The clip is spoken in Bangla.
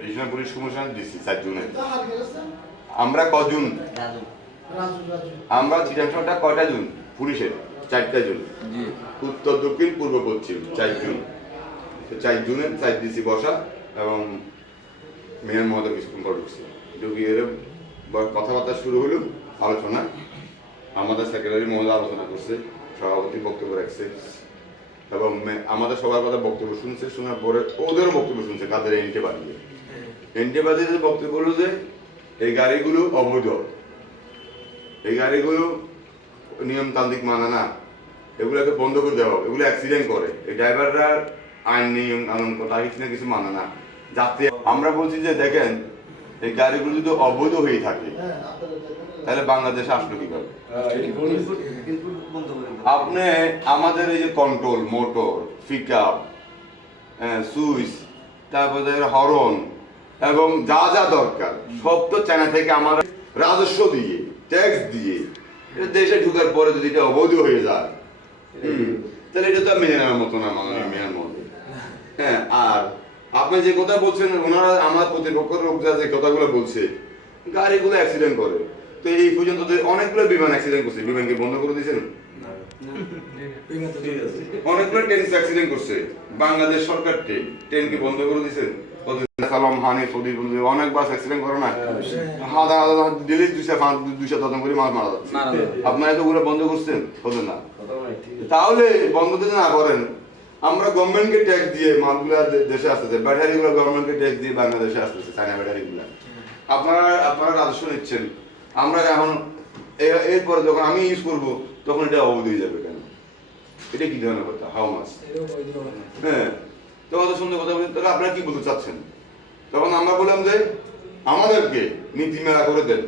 এডিশনাল পুলিশ কমিশন দিচ্ছি 4 জুনে। আমরা কজন? আমরা চিটাংশনটা কয়টা জুন পুলিশের? 4টা জুন, উত্তর দক্ষিণ পূর্ব পশ্চিম 4 জুন। 4 জুনে 4 ডিসি বসা এবং মেয়র মহোদয় কিছুক্ষণ পর ঢুকছে, ঢুকিয়ে কথাবার্তা শুরু হলো, আলোচনা। আমাদের সেক্রেটারি মহোদয় আলোচনা করছে, সভাপতি বক্তব্য রাখছে এবং আমাদের সবার কথা বক্তব্য শুনছে, শোনার পরে ওদেরও বক্তব্য শুনছে। কাদের এনটে বাদিয়ে বক্তব্য বললো যে এই গাড়িগুলো অবৈধ, এই গাড়িগুলো নিয়মতান্ত্রিক মানে না, এগুলোকে বন্ধ করে দেওয়া হবে, এগুলো অ্যাক্সিডেন্ট করে, এই ড্রাইভাররা আইন নিয়ম কানুন কথা কিছু মানে না যাত্রী। আমরা বলছি যে দেখেন এই গাড়িগুলো যদি অবৈধ হয়ে থাকে তাহলে বাংলাদেশে আসলো কিভাবে? আপনি আমাদের এই যে কন্ট্রোল মোটর, পিকআপ, সুইচ, তারপরে হরন এবং যা যা দরকার সব তো চায়না থেকে আমার রাজস্ব দিয়ে, ট্যাক্স দিয়ে দেশে ঢুকার পরে যদি এটা অবৈধ হয়ে যায়, তাহলে এটা তো মেনে নেওয়ার মতো না মাননীয় মেয়র মহোদয়। হ্যাঁ, আর আপনি যে কথা বলছেন, ওনারা আমার প্রতিপক্ষের লোকরা যে কথাগুলো বলছে, গাড়িগুলো অ্যাক্সিডেন্ট করে, তো এই পর্যন্ত অনেকগুলো বিমান অ্যাক্সিডেন্ট করছে, বিমানকে বন্ধ করে দিয়েছেন? অনেকগুলো ট্রেন অ্যাক্সিডেন্ট করছে, বাংলাদেশ সরকার ট্রেনকে বন্ধ করে দিয়েছেন। সালাম হানি সৌদি অনেক বাস অ্যাক্সিডেন্ট করে না, ডেলি 200 করে মাছ মারা যাচ্ছে। আপনারা তো ওগুলো বন্ধ করছেন, হতো না? তাহলে বন্ধ যদি না করেন, আমরা গভর্নমেন্টকে ট্যাক্স দিয়ে মালগুলো দেশে আসতেছে, ব্যাটারিগুলো গভর্নমেন্টকে ট্যাক্স দিয়ে বাংলাদেশে আসতেছে, চায়না ব্যাটারিগুলো আপনারা রাজস্ব নিচ্ছেন। আমরা এখন এরপরে যখন আমি ইউজ করবো তখন এটা অবৈধ হয়ে যাবে কেন? এটা কি ধরনের কথা? How much? হ্যাঁ, তো অত সুন্দর কথা বলি, তাহলে আপনারা কি বলতে চাচ্ছেন? তখন আমরা বললাম যে আমাদেরকে নীতি মেলা করে দেন।